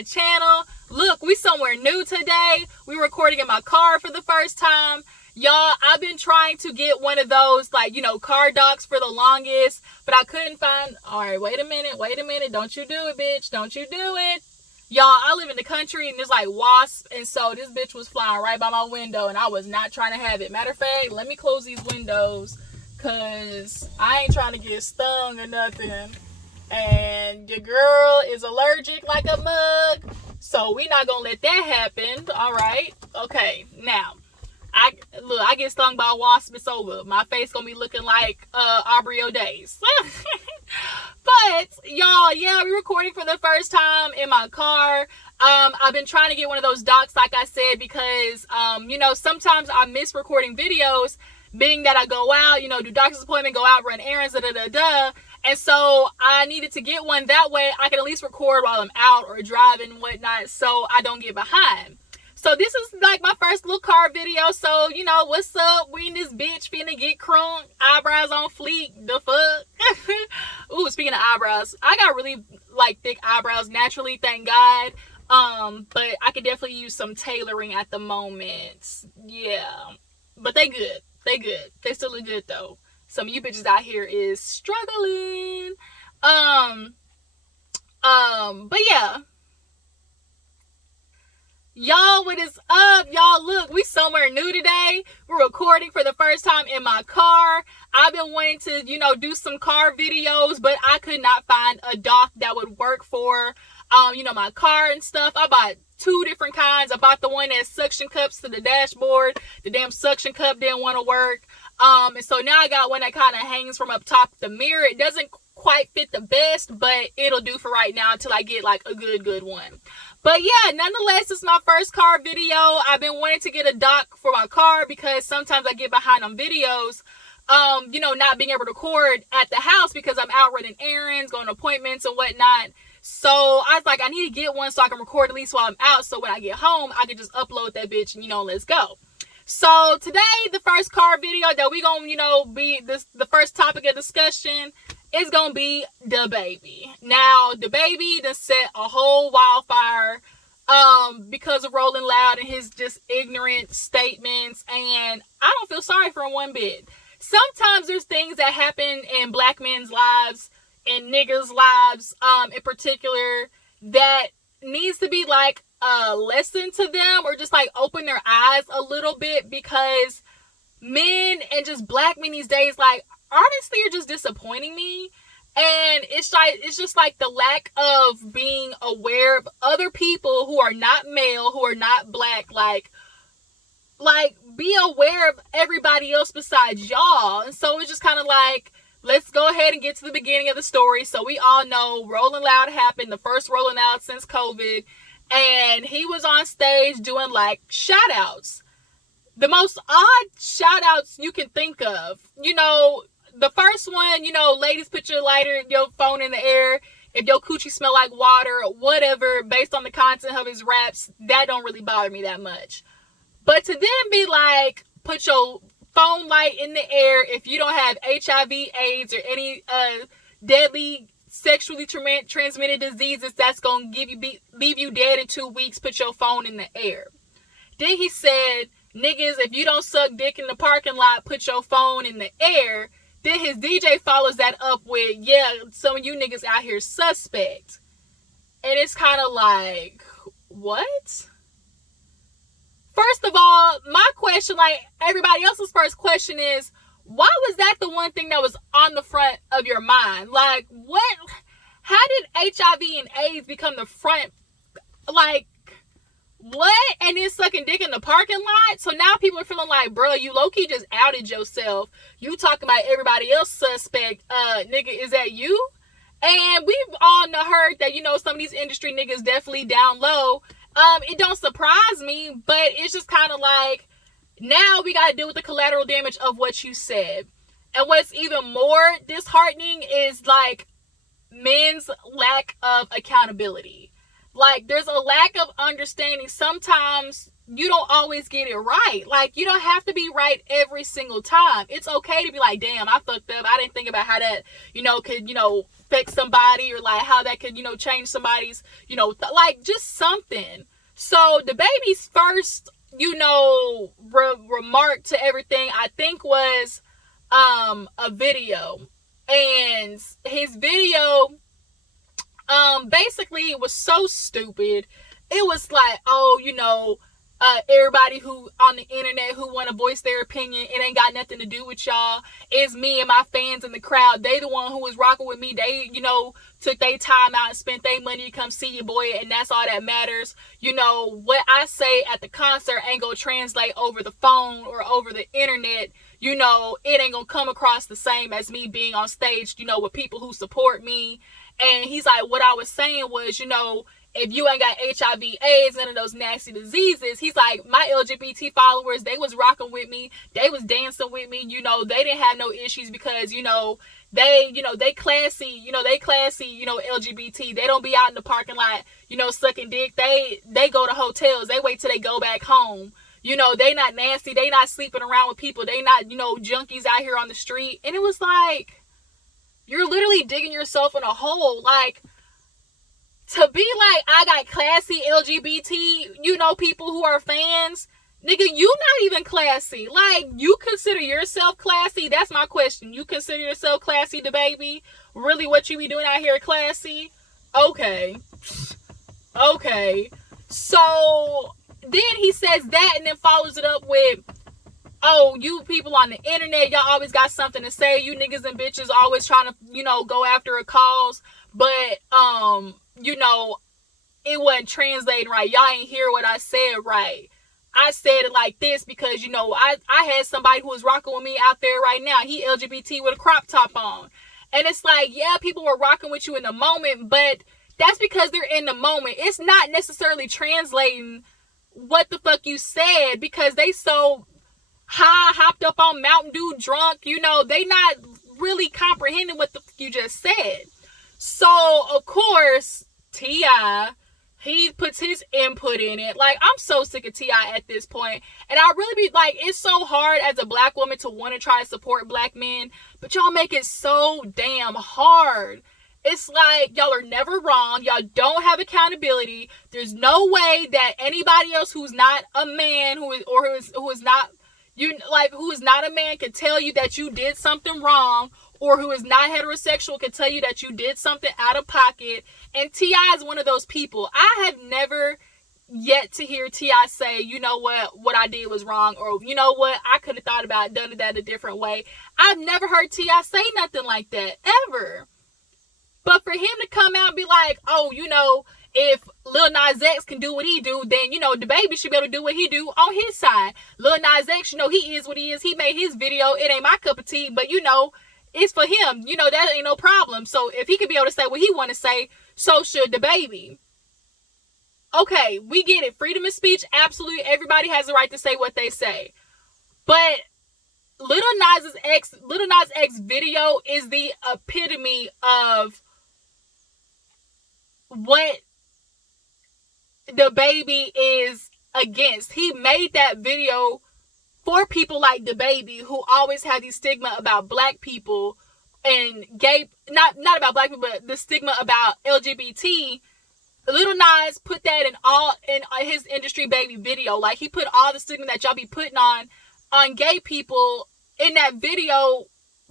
my channel. Look, we somewhere new today. We're recording in my car for the first time. Y'all, I've been trying to get one of those, like, you know, car docks for the longest, but I couldn't find. All right, wait a minute. Don't you do it, bitch. Don't you do it. Y'all, I live in the country and there's like wasps, and so this bitch was flying right by my window and I was not trying to have it. Matter of fact, let me close these windows because I ain't trying to get stung or nothing. And your girl is allergic like a mug, so we not gonna let that happen. All right, okay. Now, I get stung by a wasp, it's over. My face gonna be looking like Aubrey O'Day's. But y'all, yeah, we're recording for the first time in my car. I've been trying to get one of those docks, like I said, because you know, sometimes I miss recording videos, being that I go out, you know, do doctor's appointment, go out, run errands, and so I needed to get one. That way I can at least record while I'm out or driving and whatnot, so I don't get behind. So this is like my first little car video. So, you know, what's up? We in this bitch finna get crunk. Eyebrows on fleek. The fuck? Ooh, speaking of eyebrows, I got really like thick eyebrows naturally, thank God. But I could definitely use some tailoring at the moment. Yeah. But they good. They still look good though. Some of you bitches out here is struggling. But yeah. Y'all, what is up? Y'all, look, we somewhere new today. We're recording for the first time in my car. I've been wanting to, you know, do some car videos, but I could not find a dock that would work for, you know, my car and stuff. I bought 2 different kinds. I bought the one that suction cups to the dashboard. The damn suction cup didn't want to work. And so now I got one that kind of hangs from up top of the mirror. It doesn't quite fit the best, but it'll do for right now until I get like a good one. But yeah, nonetheless, it's my first car video. I've been wanting to get a dock for my car because sometimes I get behind on videos, you know, not being able to record at the house because I'm out running errands, going to appointments and whatnot. So I was like, I need to get one so I can record at least while I'm out. So when I get home, I can just upload that bitch and, you know, let's go. So today, the first car video that we gonna, you know, be the first topic of discussion is gonna be Dababy. Now, Dababy done set a whole wildfire because of Rolling Loud and his just ignorant statements, and I don't feel sorry for him one bit. Sometimes there's things that happen in black men's lives and niggas' lives in particular that needs to be like a lesson to them or just like open their eyes a little bit, because men and just black men these days, like, honestly, are just disappointing me. And it's just like the lack of being aware of other people who are not male, who are not black, like be aware of everybody else besides y'all. And so it's just kind of like, let's go ahead and get to the beginning of the story. So we all know Rolling Loud happened, the first Rolling Loud since COVID, and he was on stage doing like shout outs, the most odd shout outs you can think of. You know, the first one, you know, ladies, put your phone in the air. If your coochie smell like water or whatever, based on the content of his raps, that don't really bother me that much. But to then be like, put your phone light in the air if you don't have HIV, AIDS, or any deadly sexually transmitted diseases that's gonna leave you dead in 2 weeks, put your phone in the air. Then he said, niggas, if you don't suck dick in the parking lot, put your phone in the air. Then his DJ follows that up with, yeah, some of you niggas out here suspect. And it's kind of like, what? First of all, my question, like everybody else's first question is, why was that the one thing that was on the front of your mind? Like, what? How did HIV and AIDS become the front? Like, what? And then sucking dick in the parking lot? So now people are feeling like, bro, you low-key just outed yourself. You talking about everybody else suspect. Nigga, is that you? And we've all heard that, you know, some of these industry niggas definitely down low. It don't surprise me, but it's just kind of like, now we got to deal with the collateral damage of what you said. And what's even more disheartening is like men's lack of accountability. Like, there's a lack of understanding. Sometimes you don't always get it right. Like, you don't have to be right every single time. It's okay to be like, damn, I fucked up. I didn't think about how that, could, affect somebody, or like how that could, change somebody's, like just something. So Dababy's first, remark to everything, I think, was a video. And his video basically was so stupid. It was like, everybody who on the internet who want to voice their opinion, it ain't got nothing to do with y'all. It's me and my fans in the crowd. They the one who was rocking with me. They, took their time out and spent their money to come see your boy, and that's all that matters. What I say at the concert ain't gonna translate over the phone or over the internet. It ain't gonna come across the same as me being on stage, with people who support me. And he's like, what I was saying was, if you ain't got HIV/AIDS, none of those nasty diseases, he's like, my LGBT followers, they was rocking with me. They was dancing with me. They didn't have no issues because, they classy, LGBT. They don't be out in the parking lot, sucking dick. They go to hotels. They wait till they go back home. They not nasty. They not sleeping around with people. They not, junkies out here on the street. And it was like, you're literally digging yourself in a hole. Like, to be like, I got classy LGBT, people who are fans, nigga, you not even classy. Like, you consider yourself classy? That's my question. You consider yourself classy, Dababy? Really, what you be doing out here classy? Okay. So, then he says that and then follows it up with, oh, you people on the internet, y'all always got something to say. You niggas and bitches always trying to, go after a cause. But, it wasn't translating right. Y'all ain't hear what I said right. I said it like this because, I had somebody who was rocking with me out there right now. He LGBT with a crop top on. And it's like, yeah, people were rocking with you in the moment, but that's because they're in the moment. It's not necessarily translating what the fuck you said because they so high, hopped up on Mountain Dew, drunk, they not really comprehending what the fuck you just said. So, of course, T.I., he puts his input in it. Like, I'm so sick of T.I. at this point. And I really be like, it's so hard as a black woman to want to try to support black men, but y'all make it so damn hard. It's like, y'all are never wrong. Y'all don't have accountability. There's no way that anybody else who's not a man, who is not a man, can tell you that you did something wrong, or who is not heterosexual can tell you that you did something out of pocket. And T.I. is one of those people. I have never yet to hear T.I. say, you know what I did was wrong, or you know what, I could have thought about it, done that a different way. I've never heard T.I. say nothing like that, ever. But for him to come out and be like, oh, if Lil Nas X can do what he do, then, Dababy should be able to do what he do on his side. Lil Nas X, he is what he is. He made his video. It ain't my cup of tea, but, it's for him. That ain't no problem. So if he could be able to say what he want to say, so should Dababy. Okay, we get it. Freedom of speech, absolutely. Everybody has the right to say what they say. But Lil Nas X video is the epitome of what Dababy is against. He made that video for people like Dababy, who always have the stigma about black people and gay, not about black people, but the stigma about LGBT. Lil Nas put that in his Industry Baby video. Like, he put all the stigma that y'all be putting on gay people in that video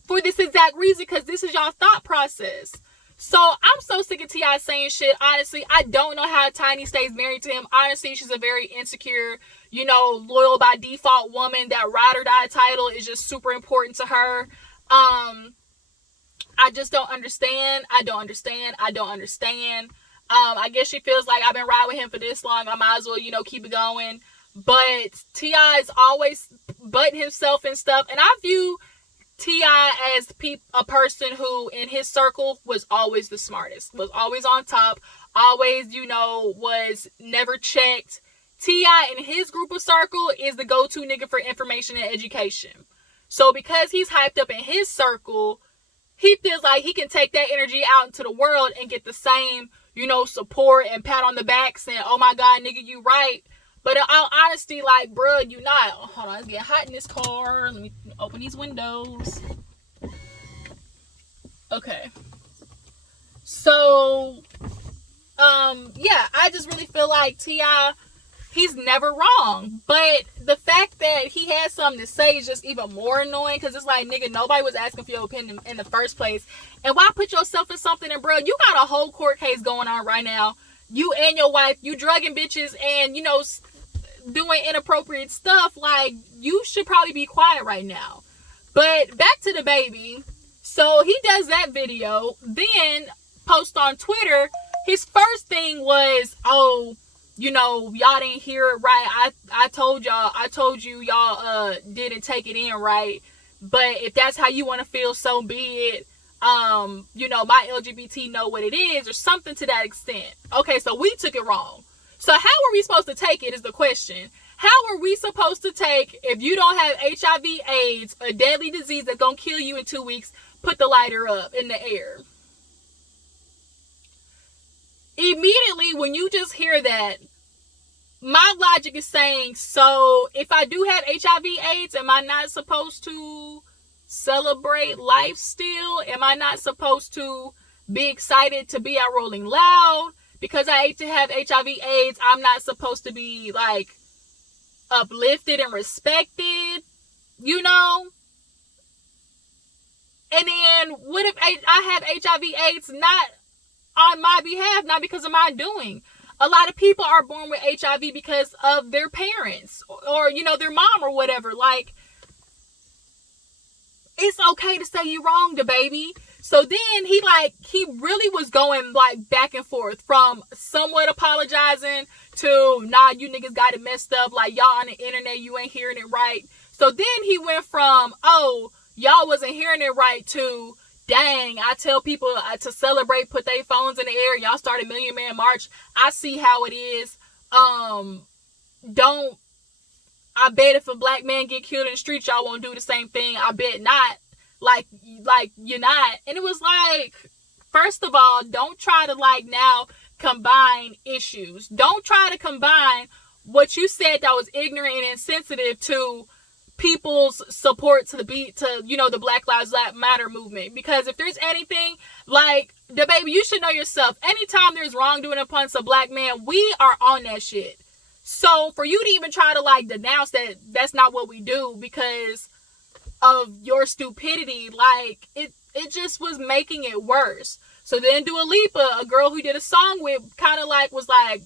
for this exact reason, because this is y'all thought process. So I'm so sick of T.I. saying shit. Honestly, I don't know how Tiny stays married to him. Honestly, she's a very insecure, loyal by default woman. That ride or die title is just super important to her. I just don't understand. I don't understand. I guess she feels like I've been riding with him for this long, I might as well, keep it going. But T.I. is always butting himself and stuff. And I view T.I. as a person who in his circle was always the smartest, was always on top, always, was never checked. T.I. in his group of circle is the go-to nigga for information and education. So because he's hyped up in his circle, he feels like he can take that energy out into the world and get the same, support and pat on the back saying, oh my God, nigga, you right. But in all honesty, like, bruh, you not. Hold on, it's getting hot in this car. Let me open these windows. Okay. So, yeah, I just really feel like T.I., he's never wrong. But the fact that he has something to say is just even more annoying, because it's like, nigga, nobody was asking for your opinion in the first place. And why put yourself in something? And, bro, you got a whole court case going on right now. You and your wife, you drugging bitches and, you know, doing inappropriate stuff. Like, you should probably be quiet right now. But back to Dababy. So he does that video, then post on Twitter. His first thing was, oh, you know, y'all didn't hear it right. I told you y'all didn't take it in right. But if that's how you want to feel, so be it. You know, my LGBT know what it is, or something to that extent. Okay, so we took it wrong. So how are we supposed to take it is the question. How are we supposed to take, if you don't have HIV, AIDS, a deadly disease that's gonna kill you in 2 weeks, put the lighter up in the air? Immediately, when you just hear that, my logic is saying, so if I do have HIV, AIDS, am I not supposed to celebrate life still? Am I not supposed to be excited to be out rolling loud? Because I hate to have HIV, AIDS, I'm not supposed to be, like, uplifted and respected, you know? And then, what if I have HIV, AIDS not on my behalf, not because of my doing? A lot of people are born with HIV because of their parents or, you know, their mom or whatever. Like, it's okay to say you wrong, Dababy. So then he really was going like back and forth from somewhat apologizing to, nah, you niggas got it messed up. Like, y'all on the internet, you ain't hearing it right. So then he went from, oh, y'all wasn't hearing it right, to, dang, I tell people to celebrate, put their phones in the air. Y'all start a Million Man March. I see how it is. I bet if a black man get killed in the street, y'all won't do the same thing. I bet not. Like you're not. And it was like, first of all, don't try to like now combine issues. Don't try to combine what you said that was ignorant and insensitive to people's support to the Black Lives Matter movement. Because if there's anything, like, Dababy, you should know yourself. Anytime there's wrongdoing upon a black man, we are on that shit. So for you to even try to like denounce that, that's not what we do because of your stupidity, like it just was making it worse. So then Dua Lipa, a girl who did a song with, kind of like was like,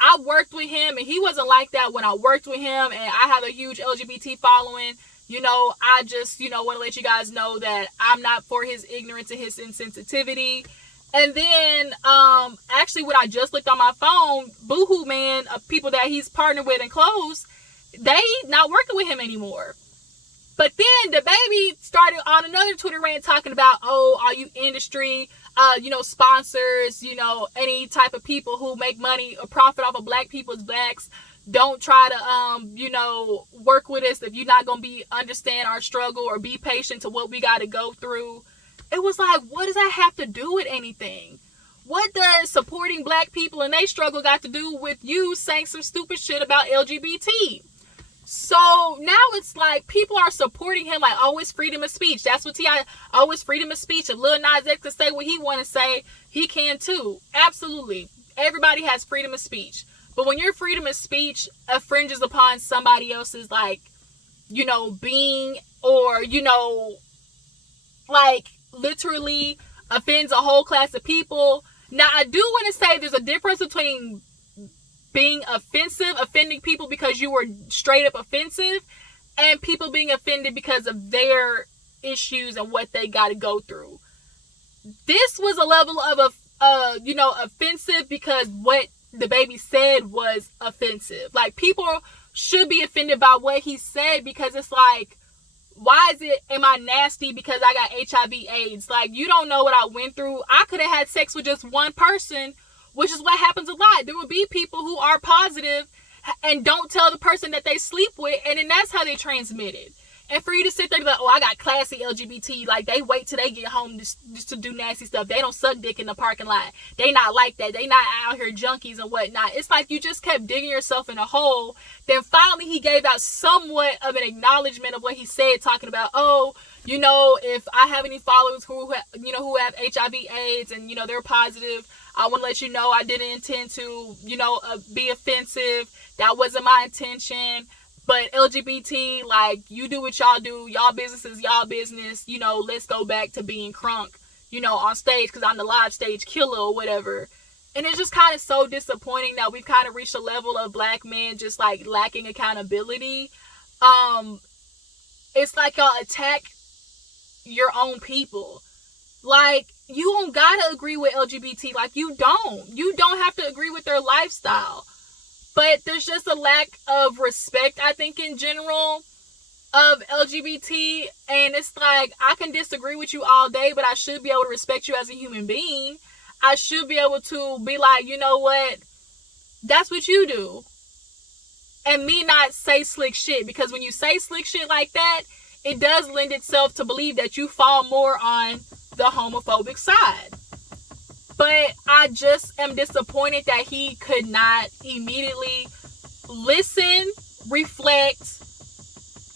I worked with him and he wasn't like that when I worked with him, and I have a huge LGBT following. You know, I just, want to let you guys know that I'm not for his ignorance and his insensitivity. And then, actually, what I just looked on my phone, Boohoo Man, people that he's partnered with and close, they not working with him anymore. But then Dababy started on another Twitter rant talking about, oh, are you industry, sponsors, any type of people who make money or profit off of black people's backs. Don't try to, work with us if you're not going to understand our struggle or be patient to what we got to go through. It was like, what does that have to do with anything? What does supporting black people and they struggle got to do with you saying some stupid shit about LGBT? So now it's like people are supporting him like, oh, it's freedom of speech. That's what T.I., oh, it's freedom of speech. If Lil Nas X can say what he want to say, he can too. Absolutely. Everybody has freedom of speech. But when your freedom of speech infringes upon somebody else's, like, being, or, like, literally offends a whole class of people. Now, I do want to say there's a difference between being offending people because you were straight up offensive, and people being offended because of their issues and what they got to go through. This was a level of offensive because what Dababy said was offensive. Like, people should be offended by what he said, because it's like, why am I nasty because I got HIV AIDS? Like, you don't know what I went through. I could have had sex with just one person, which is what happens a lot. There will be people who are positive and don't tell the person that they sleep with, and then that's how they transmit it. And for you to sit there and be like, oh, I got classy LGBT, like they wait till they get home just to do nasty stuff. They don't suck dick in the parking lot. They not like that. They not out here junkies and whatnot. It's like you just kept digging yourself in a hole. Then finally he gave out somewhat of an acknowledgement of what he said, talking about, oh, you know, if I have any followers who have HIV/AIDS and, you know, they're positive, I want to let you know I didn't intend to, you know, be offensive. That wasn't my intention. But LGBT, like, you do what y'all do. Y'all business is y'all business. You know, let's go back to being crunk, you know, on stage because I'm the live stage killer or whatever. And it's just kind of so disappointing that we've kind of reached a level of black men just, like, lacking accountability. It's like y'all attack your own people. Like, you don't gotta agree with LGBT. Like, you don't have to agree with their lifestyle. But there's just a lack of respect, I think, in general, of LGBT. And it's like, I can disagree with you all day, but I should be able to respect you as a human being. I should be able to be like, you know what? That's what you do. And me not say slick shit. Because when you say slick shit like that, it does lend itself to believe that you fall more on the homophobic side. But I just am disappointed that he could not immediately listen, reflect,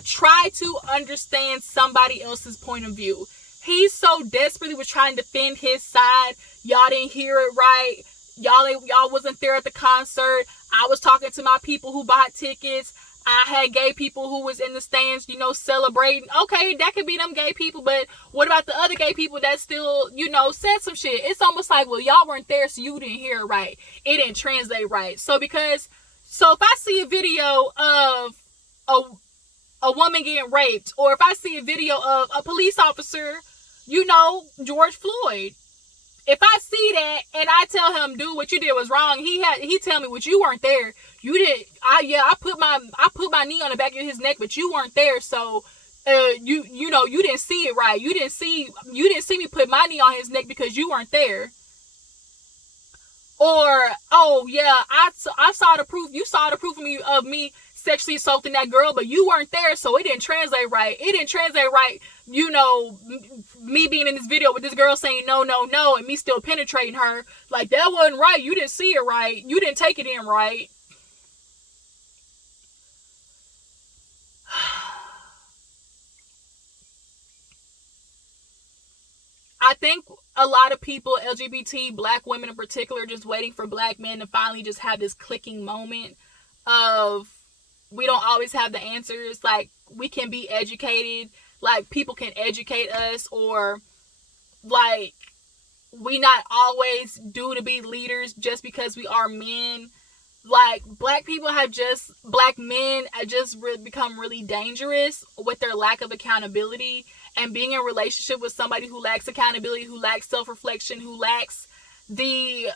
try to understand somebody else's point of view. He so desperately was trying to defend his side. Y'all didn't hear it right. Y'all wasn't there at the concert. I was talking to my people who bought tickets. I had gay people who was in the stands, you know, celebrating. Okay, that could be them gay people, but what about the other gay people that still, you know, said some shit? It's almost like, well, y'all weren't there, so you didn't hear it right. It didn't translate right. So if I see a video of a woman getting raped, or if I see a video of a police officer, you know, George Floyd, if I see that and I tell him, dude, what you did was wrong, he tell me, well, you weren't there. You didn't. I put my knee on the back of his neck, but you weren't there. So, you know, you didn't see it right. You didn't see me put my knee on his neck because you weren't there. Or, oh yeah, I saw the proof. You saw the proof of me sexually assaulting that girl, but you weren't there, so it didn't translate right. It didn't translate right. You know, me being in this video with this girl saying no, no, no, and me still penetrating her. Like, that wasn't right. You didn't see it right. You didn't take it in right. I think a lot of people, LGBT, black women in particular, just waiting for black men to finally just have this clicking moment of, we don't always have the answers. Like, we can be educated. Like, people can educate us. Or, like, we not always due to be leaders just because we are men. Like, black men have just become really dangerous with their lack of accountability. And being in a relationship with somebody who lacks accountability, who lacks self-reflection, who lacks the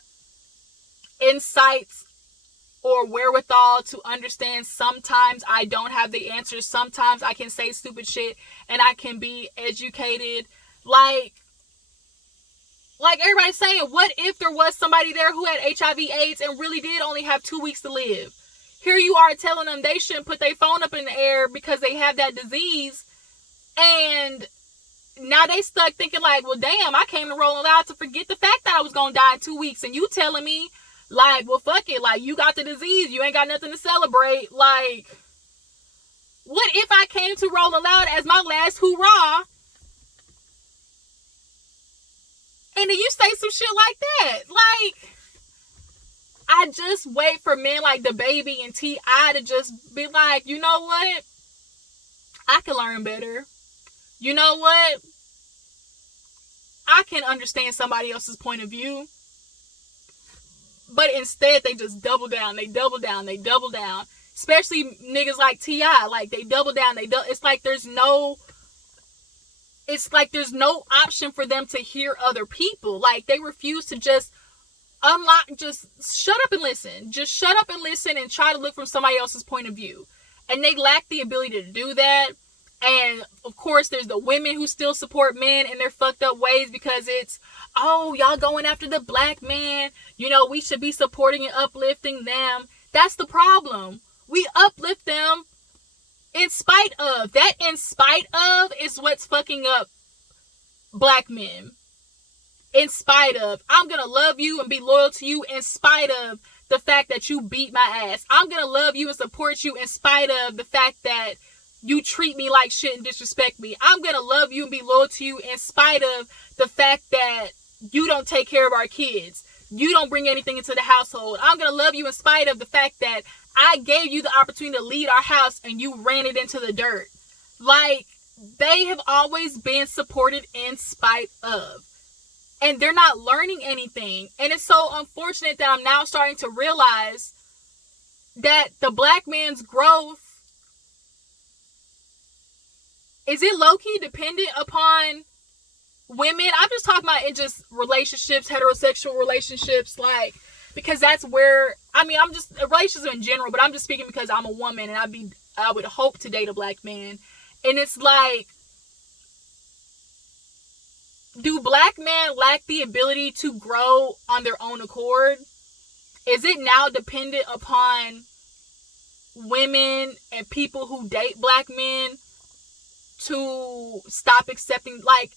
insights or wherewithal to understand, sometimes I don't have the answers. Sometimes I can say stupid shit and I can be educated. Like everybody's saying, what if there was somebody there who had HIV/AIDS and really did only have 2 weeks to live? Here you are telling them they shouldn't put their phone up in the air because they have that disease. And now they stuck thinking like, well, damn, I came to Rolling Loud to forget the fact that I was going to die in 2 weeks. And you telling me, like, well, fuck it. Like, you got the disease. You ain't got nothing to celebrate. Like, what if I came to Rolling Loud as my last hoorah? And then you say some shit like that. Like, I just wait for men like Dababy and T.I to just be like, you know what? I can learn better. You know what? I can understand somebody else's point of view. But instead, they just double down. They double down. They double down. Especially niggas like T.I. Like, they double down. It's like there's no option for them to hear other people. Like, they refuse to just shut up and listen. Just shut up and listen and try to look from somebody else's point of view. And they lack the ability to do that. And of course, there's the women who still support men in their fucked up ways because it's, oh, y'all going after the black man. You know, we should be supporting and uplifting them. That's the problem. We uplift them In spite of. That in spite of is what's fucking up black men. In spite of. I'm gonna love you and be loyal to you in spite of the fact that you beat my ass. I'm gonna love you and support you in spite of the fact that you treat me like shit and disrespect me. I'm gonna love you and be loyal to you in spite of the fact that you don't take care of our kids. You don't bring anything into the household. I'm gonna love you in spite of the fact that I gave you the opportunity to lead our house and you ran it into the dirt. Like, they have always been supported in spite of. And they're not learning anything. And it's so unfortunate that I'm now starting to realize that the black man's growth, is it low-key dependent upon women? I'm just talking about in just relationships, heterosexual relationships, like, because that's where, I mean, I'm just, relationships in general, but I'm just speaking because I'm a woman and I would hope to date a black man. And it's like, do black men lack the ability to grow on their own accord? Is it now dependent upon women and people who date black men to stop accepting? Like,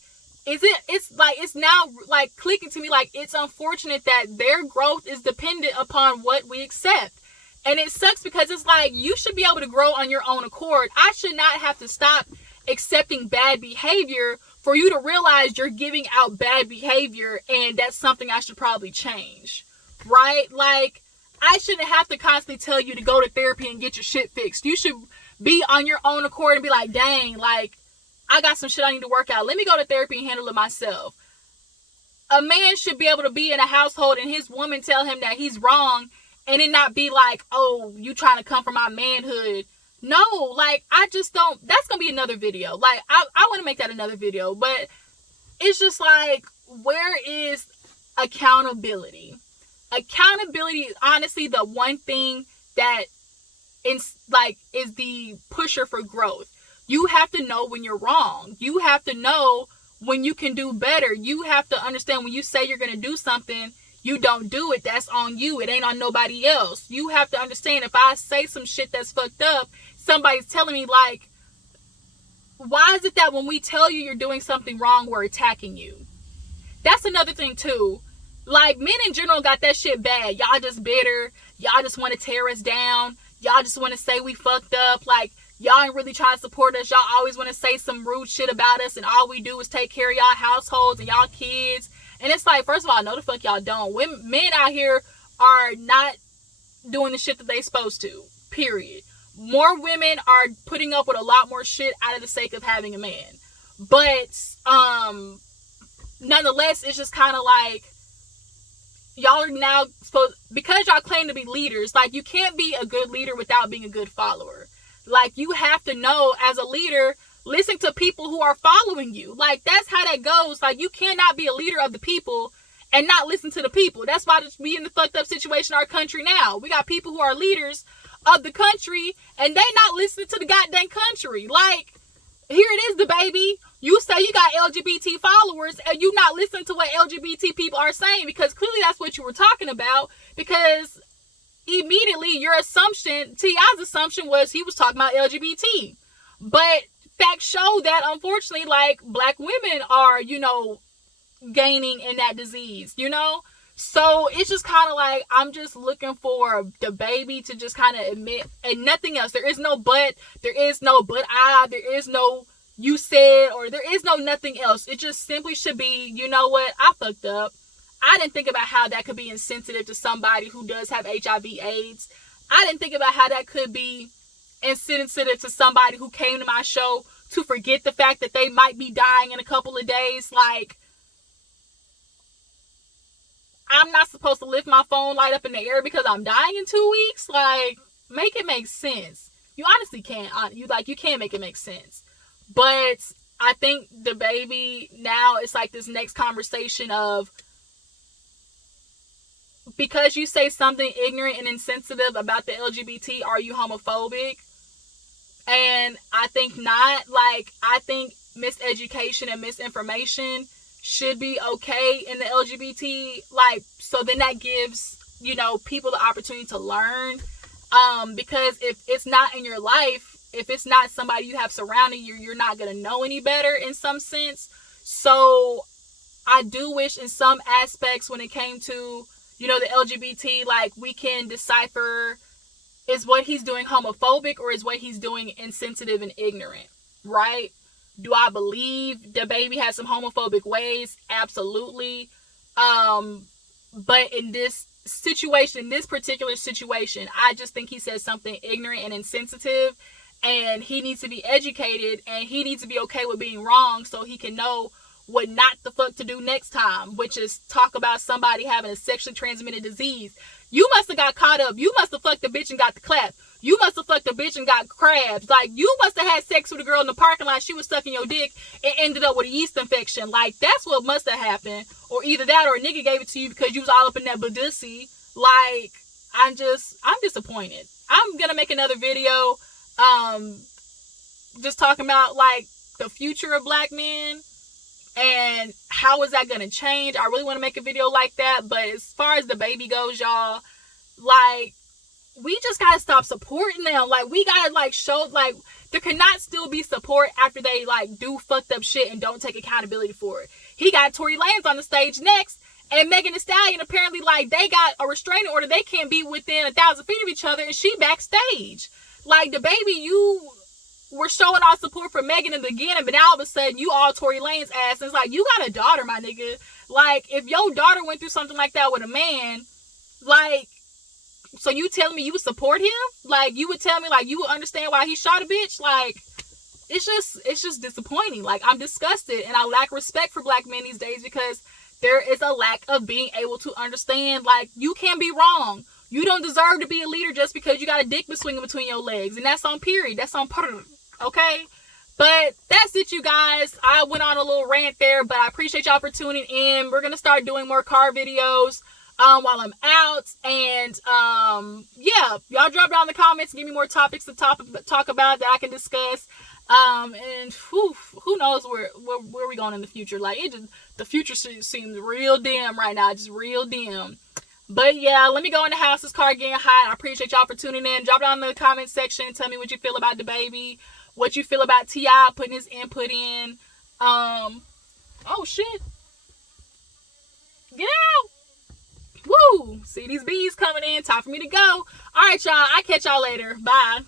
it's now like clicking to me, like, it's unfortunate that their growth is dependent upon what we accept. And it sucks because it's like, you should be able to grow on your own accord. I should not have to stop accepting bad behavior for you to realize you're giving out bad behavior and that's something I should probably change, right? Like, I shouldn't have to constantly tell you to go to therapy and get your shit fixed. You should be on your own accord and be like, dang, like, I got some shit I need to work out. Let me go to therapy and handle it myself. A man should be able to be in a household and his woman tell him that he's wrong and it not be like, oh, you trying to come for my manhood. No, like, I just don't, that's going to be another video. Like, I want to make that another video, but it's just like, where is accountability? Accountability is honestly the one thing that is the pusher for growth. You have to know when you're wrong. You have to know when you can do better. You have to understand when you say you're going to do something, you don't do it. That's on you. It ain't on nobody else. You have to understand, if I say some shit that's fucked up, somebody's telling me, like, why is it that when we tell you you're doing something wrong, we're attacking you? That's another thing too. Like, men in general got that shit bad. Y'all just bitter. Y'all just want to tear us down. Y'all just want to say we fucked up. Like, y'all ain't really trying to support us. Y'all always want to say some rude shit about us, and all we do is take care of y'all households and y'all kids. And it's like, first of all, no the fuck y'all don't. Men out here are not doing the shit that they supposed to. Period. More women are putting up with a lot more shit out of the sake of having a man. But nonetheless, it's just kind of like, y'all are now supposed, because y'all claim to be leaders, like, you can't be a good leader without being a good follower. Like, you have to know, as a leader, listen to people who are following you. Like, that's how that goes. Like, you cannot be a leader of the people and not listen to the people. That's why we in the fucked up situation in our country now. We got people who are leaders of the country and they not listening to the goddamn country. Like, here it is, Dababy. You say you got LGBT followers and you not listening to what LGBT people are saying, because clearly that's what you were talking about. Because immediately your assumption, T.I.'s assumption was he was talking about LGBT. But facts show that, unfortunately, like, black women are, gaining in that disease, So it's just kind of like, I'm just looking for Dababy to just kind of admit, and nothing else. There is no but, there is no but there is no you said, or there is no nothing else. It just simply should be, you know what, I fucked up. I didn't think about how that could be insensitive to somebody who does have HIV/AIDS. I didn't think about how that could be insensitive to somebody who came to my show to forget the fact that they might be dying in a couple of days. Like, I'm not supposed to lift my phone light up in the air because I'm dying in 2 weeks. Like, make it make sense. You honestly can't. You can't make it make sense. But I think Dababy now, it's like this next conversation of, because you say something ignorant and insensitive about the LGBT, are you homophobic? And I think not. Like, I think miseducation and misinformation should be okay in the LGBT. Like, so then that gives, people the opportunity to learn. Because if it's not in your life, if it's not somebody you have surrounding you, you're not going to know any better in some sense. So I do wish in some aspects when it came to, you know, the LGBT, like, we can decipher, is what he's doing homophobic or is what he's doing insensitive and ignorant, right? Do I believe Dababy has some homophobic ways? Absolutely. But in this situation, in this particular situation, I just think he says something ignorant and insensitive, and he needs to be educated, and he needs to be okay with being wrong so he can know what not the fuck to do next time, which is talk about somebody having a sexually transmitted disease. You must have got caught up. You must have fucked the bitch and got the clap. You must have fucked the bitch and got crabs. Like, you must have had sex with a girl in the parking lot. She was sucking your dick and ended up with a yeast infection. Like, that's what must have happened. Or either that or a nigga gave it to you because you was all up in that badussy. Like, I'm disappointed. I'm gonna make another video just talking about, like, the future of black men and how is that gonna change. I really want to make a video like that. But as far as Dababy goes, y'all, like, we just gotta stop supporting them. Like, we gotta, like, show, like, there cannot still be support after they, like, do fucked up shit and don't take accountability for it. He got Tory Lanez on the stage next, and Megan Thee Stallion apparently, like, they got a restraining order. They can't be within 1,000 feet of each other, and she backstage. Like, Dababy, you were showing all support for Megan in the beginning, but now all of a sudden you all Tory Lanez ass. And it's like, you got a daughter, my nigga. Like, if your daughter went through something like that with a man, like, so you telling me you would support him? Like, you would tell me, like, you would understand why he shot a bitch? Like, it's just disappointing. Like, I'm disgusted, and I lack respect for black men these days because there is a lack of being able to understand, like, you can be wrong. You don't deserve to be a leader just because you got a dick swinging between your legs. And that's on period. That's on per. Okay? But that's it, you guys. I went on a little rant there, but I appreciate y'all for tuning in. We're going to start doing more car videos while I'm out. And yeah, y'all drop down in the comments. Give me more topics to talk about that I can discuss. And who knows where we going in the future. Like, the future seems real dim right now. Just real dim. But yeah, let me go in the house. This car getting hot. I appreciate y'all for tuning in. Drop down in the comment section. Tell me what you feel about Dababy. What you feel about T.I putting his input in. Oh shit. Get out. Woo. See these bees coming in. Time for me to go. All right, y'all. I'll catch y'all later. Bye.